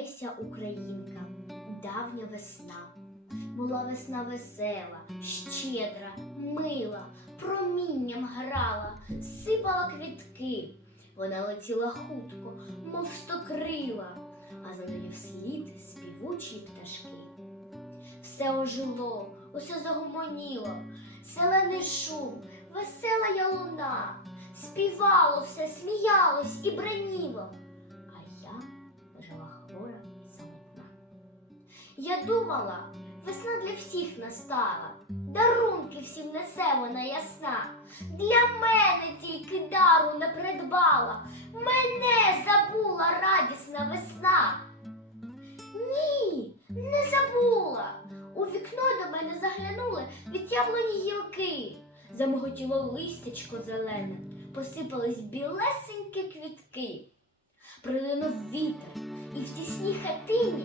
Леся Українка, давня весна. Була весна весела, щедра, мила, промінням грала, сипала квітки. Вона летіла хутко, мов стокрила, а за нею вслід співучі пташки. Все ожило, усе загомоніло, зелений шум, весела ялуна, співало все, сміялось і браніло, Я думала, весна для всіх настала, дарунки всім несе вона ясна. Для мене тільки дару не придбала, мене забула радісна весна. Ні, не забула. У вікно до мене заглянули від яблуні гілки. Замоготіло листячко зелене, посипались білесенькі квітки. Прилинув вітер, і в тісній хатині